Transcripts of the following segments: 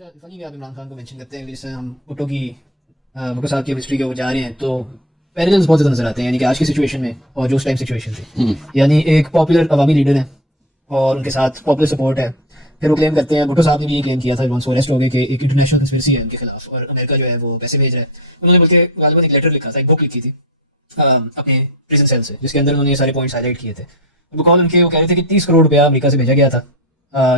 اچھا فنی کہ آپ عمران خان کو مینشن کرتے ہیں، جس سے ہم بھٹو صاحب کی ہسٹری کے وہ جا رہے ہیں تو پیرللز بہت زیادہ نظر آتے ہیں، یعنی کہ آج کی سچویشن میں اور جو اس ٹائم سچویشن تھی، یعنی ایک پاپولر عوامی لیڈر ہے اور ان کے ساتھ پاپولر سپورٹ ہے. پھر وہ کلیم کرتے ہیں، بھٹو صاحب نے بھی یہ کلیم کیا تھا ونس وہ اریسٹ ہو گئے، کہ ایک انٹرنیشنل کنسپریسی ہے ان کے خلاف اور امریکہ جو ہے وہ پیسے بھیج رہا ہے. انہوں نے بلکہ غالباً ایک لیٹر لکھا تھا، ایک بک لکھی تھی اپنے پریزن سیل سے، جس کے اندر انہوں نے یہ سارے پوائنٹس ہائی لائٹ کیے تھے. بکال ان کے وہ کہہ رہے تھے کہ 30 کروڑ روپیہ امریکہ سے بھیجا گیا تھا،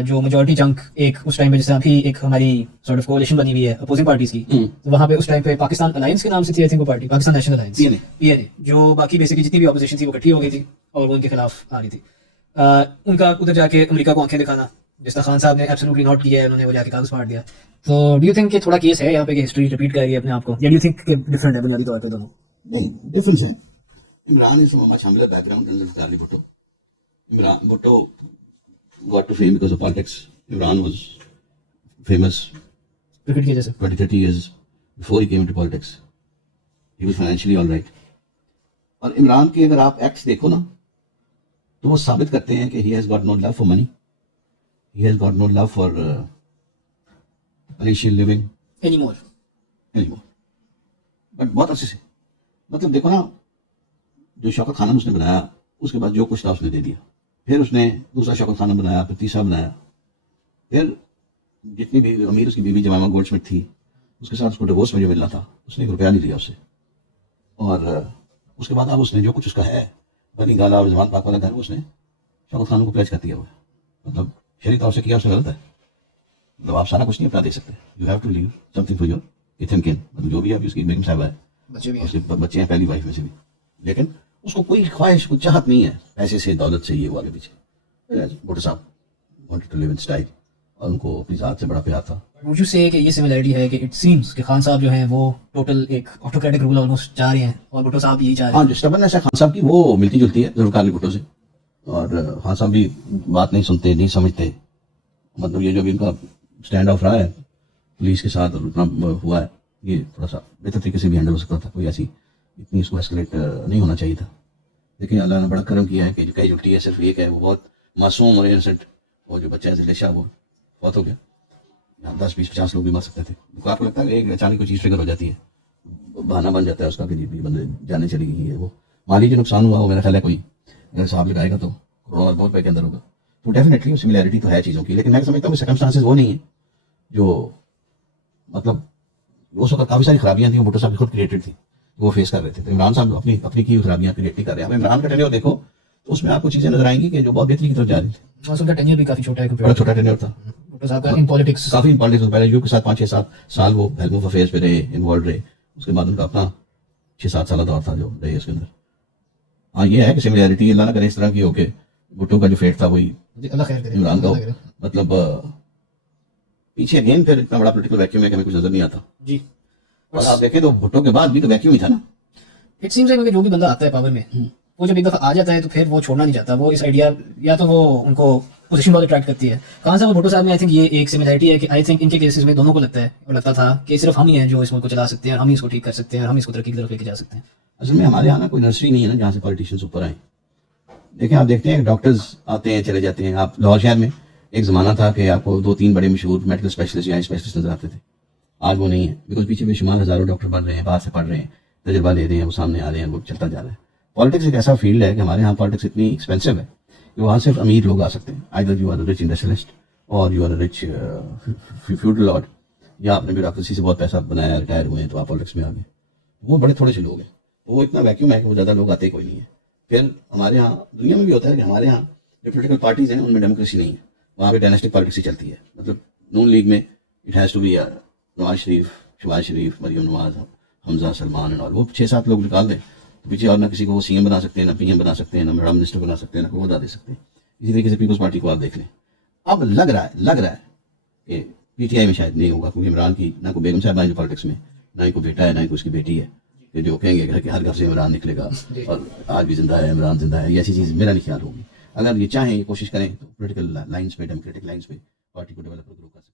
جو میجورٹی چنک ایک اس ٹائم پہ جس طرح بھی ایک ہماری سارٹ آف کولیشن بنی ہوئی ہے اپوزنگ پارٹیز کی، تو وہاں پہ اس ٹائم پہ پاکستان الائنس کے نام سے تھی، آئی تھنک وہ پارٹی پاکستان نیشنل الائنس پی این اے، جو باقی بیسکلی جتنی بھی اپوزیشن تھی وہ اکٹھی ہو گئی تھی اور وہ ان کے خلاف آ رہی تھی. ان کا ادھر جا کے امریکہ کو آنکھیں دکھانا، جس طرح خان صاحب نے ایبسولوٹلی نوٹ کیا ہے، انہوں نے وہ جا کے کاغذ پھاڑ دیا. تو ڈو یو تھنک کہ تھوڑا کیس ہے یہاں پہ کہ ہسٹری ریپیٹ کر رہی ہے اپنے آپ کو، یا ڈو یو تھنک کہ ڈفرینٹ ہے بنیادی طور پہ دونوں؟ نہیں، ڈفرینس ہے. Imran is from a much humbler background than Charlie Bhutto. Bhutto got to fame because of politics. Imran was famous cricket کی وجہ سے 20-30 years before he came into politics. He was financially all right. اور عمران کے اگر آپ acts دیکھو نا تو وہ ثابت کرتے ہیں کہ he has got no love for money. He has got no love for palatial living anymore. But بہت عرصے سے مطلب دیکھو نا، جو شوکت خانم اس نے بنایا، اس کے بعد جو کچھ تھا اس نے دے دیا. پھر اس نے دوسرا شوکت خانم بنایا، پھر تیسرا بنایا. پھر جتنی بھی امیر اس کی بیوی جمائمہ گولڈ سمتھ تھی، اس کے ساتھ اس کو ڈیورس میں جو ملنا تھا اس نے 1 روپیہ نہیں لیا اس سے. اور اس کے بعد اب اس نے جو کچھ اس کا ہے بنی گالا اور زمان پاک والا گھر، اس نے شوکت خانم کو پلیج کر دیا ہوا ہے. مطلب شرعی طور سے کیا اس نے غلط ہے. مطلب آپ سارا کچھ نہیں اپنا دے سکتے. You have to leave something for your kith and kin, مطلب جو بھی ابھی اس کی بیگم صاحبہ ہے، اس کے بچے ہیں پہلی وائف میں سے بھی، لیکن اس کو کوئی خواہش، کوئی چاہت نہیں ہے پیسے سے، دولت سے، یہ وہ آگے پیچھے. بھٹو صاحب wanted to live in style اور ان کو اپنی ذات سے بڑا پیار تھا. Would you say کہ یہ سملیرٹی ہے کہ اٹ سیمس کہ خان صاحب جو ہیں وہ ٹوٹل ایک آٹوکریٹک رول آلموسٹ چاہ رہے ہیں اور بھٹو صاحب یہی چاہ رہے ہیں؟ ہاں، جو اسٹبرنس ہے خان صاحب کی وہ ملتی جلتی ہے ذوالفقار علی بھٹو سے. اور خان صاحب بھی بات نہیں سنتے، نہیں سمجھتے. مطلب یہ جو بھی ان کا اسٹینڈ آف رہا ہے پولیس کے ساتھ اور اتنا ہوا ہے، یہ تھوڑا سا بہتر طریقے سے بھی ہینڈل ہو سکتا تھا. کوئی ایسی اتنی اس کو ایسکلیٹ نہیں ہونا چاہیے تھا. لیکن اللہ نے بڑا کرم کیا ہے کہ جو کیجولٹی ہے صرف ایک ہے، وہ بہت معصوم اور انسنٹ، وہ جو بچہ ہے زلیشا وہ فوت ہو گیا. 10-20-50 لوگ بھی مر سکتے تھے. آپ کو لگتا ہے کہ ایک اچانک کوئی چیز ٹریگر ہو جاتی ہے، بہانہ بن جاتا ہے اس کا کہ جی بندے جانے چلی گئی ہے. وہ مالی جو نقصان ہوا وہ میرا خیال ہے کوئی اگر حساب لگائے گا تو کروڑوں اور بہت پے کے اندر ہوگا. تو ڈیفینیٹلی سملیرٹی تو ہے چیزوں کی، لیکن میں سمجھتا ہوں کہ سرکمسٹانسز وہ نہیں ہیں جو مطلب اس وقت کافی ساری خرابیاں تھیں، وہ بھٹو صاحب کی خود کریٹڈ تھیں، وہ فیس کر رہے تھے. تو عمران صاحب اپنی کی خرابیاں کریٹ نہیں کر رہے ہیں. اب عمران کا ٹینیور دیکھو تو اس میں آپ کو چیزیں نظر آئیں گی کہ جو بہت بہتری کی طرف جا رہی تھی. ان کا ٹینیور بھی کافی چھوٹا ہے، بڑا چھوٹا ٹینیور تھا بھٹو صاحب کا in politics, coffee in politics. پہلے یو کے ساتھ 5-6 سال وہ ہیلپ آف افیئرس پہ رہے، انوالوڈ رہے. اس کے بعد ان کا اپنا 6-7 سالہ دور تھا جو رہے اس کے اندر. ہاں یہ ہے کہ سملیرٹی اللہ نہ کرے اس طرح کی ہو کہ بھٹو کا جو فیٹ تھا وہی اللہ خیر کرے عمران کا ہو. مطلب پیچھے اگین پھر اتنا بڑا پولیٹیکل ویکیوم ہے کہ ہمیں کچھ نظر نہیں آتا. جی. اور آپ دیکھیں تو بھٹو کے بعد بھی تو ویکیوم ہی تھا نا. اٹ سیمز ہے کہ جو بھی بندہ آتا ہے پاور میں، وہ جب ایک دفعہ آ جاتا ہے تو پھر وہ چھوڑنا نہیں چاہتا. وہ اس آئیڈیا یا تو وہ ان کو پوزیشن بہت اٹریکٹ کرتی ہے. خان صاحب اور بھٹو صاحب میں آئی تھنک یہ ایک سملیرٹی ہے کہ آئی تھنک ان کے کیسز میں دونوں کو لگتا ہے اور لگتا تھا کہ صرف ہم ہی ہیں جو اس ملک کو چلا سکتے ہیں، ہم ہی اس کو ٹھیک کر سکتے ہیں، ہم اس کو ترقی کی طرف لے کے جا سکتے ہیں. اصل میں ہمارے یہاں نا کوئی نرسری نہیں ہے نا جہاں سے پالیٹیشینس اوپر آئیں. دیکھیں آپ دیکھتے ہیں ڈاکٹرز آتے ہیں چلے جاتے ہیں. آپ لاہور شہر میں ایک زمانہ تھا کہ آپ کو 2-3 بڑے مشہور میڈیکل اسپیشلسٹ یا اسپیشلسٹ نظر آتے تھے. آج وہ نہیں ہے، بیکاز پیچھے بے شمار ہزاروں ڈاکٹر بڑھ رہے ہیں، باہر سے پڑھ رہے ہیں، تجربہ لے رہے ہیں، وہ سامنے آ رہے ہیں، وہ چلتا جا رہا ہے. پالیٹکس ایک ایسا فیلڈ ہے کہ ہمارے یہاں پالیٹکس اتنی ایکسپینسو ہے کہ وہاں صرف امیر لوگ آ سکتے ہیں. Either you are a rich industrialist اور you are a rich feudal lord, یا آپ نے بیوروکریسی سے بہت پیسہ بنایا، ریٹائر ہوئے ہیں تو آپ پالیٹکس میں آ گئے. وہ بڑے تھوڑے سے لوگ ہیں، وہ اتنا ویکیوم ہے کہ وہ زیادہ لوگ آتے کوئی نہیں ہے. پھر ہمارے یہاں دنیا میں بھی ہوتا ہے کہ ہمارے یہاں جو پولیٹیکل پارٹیز ہیں ان میں ڈیموکریسی نہیں ہے. وہاں پہ ڈائناسٹک پالیٹکس ہی چلتی ہے. مطلب نون لیگ میں it has to be Nawaz Sharif, Shahbaz شریف، مریم نواز، حمزہ، سلمان، اور وہ 6-7 لوگ نکال دیں تو پیچھے اور نہ کسی کو وہ سی ایم بنا سکتے ہیں، نہ پی ایم بنا سکتے ہیں، نہ پرائم منسٹر بنا سکتے ہیں، نہ کوئی عہدہ دے سکتے ہیں. اسی طریقے سے پیپلز پارٹی کو آپ دیکھ لیں. اب لگ رہا ہے کہ پی ٹی آئی میں شاید نہیں ہوگا، کیونکہ عمران کی نہ کوئی بیگم صاحب ہے جو پالیٹکس میں، نہ ہی کوئی بیٹا ہے، نہ ہی کوئی اس کی بیٹی ہے کہ جو کہیں گے کہ ہر گھر سے عمران نکلے گا اور آج بھی زندہ ہے، عمران زندہ ہے. یہ ایسی چیز میرا نہیں خیال ہوگی. اگر یہ چاہیں، یہ کوشش کریں تو پولیٹیکل لائنس پہ، ڈیموکریٹک لائنس پہ پارٹی کو ڈیولپ گرو کر سکتے ہیں.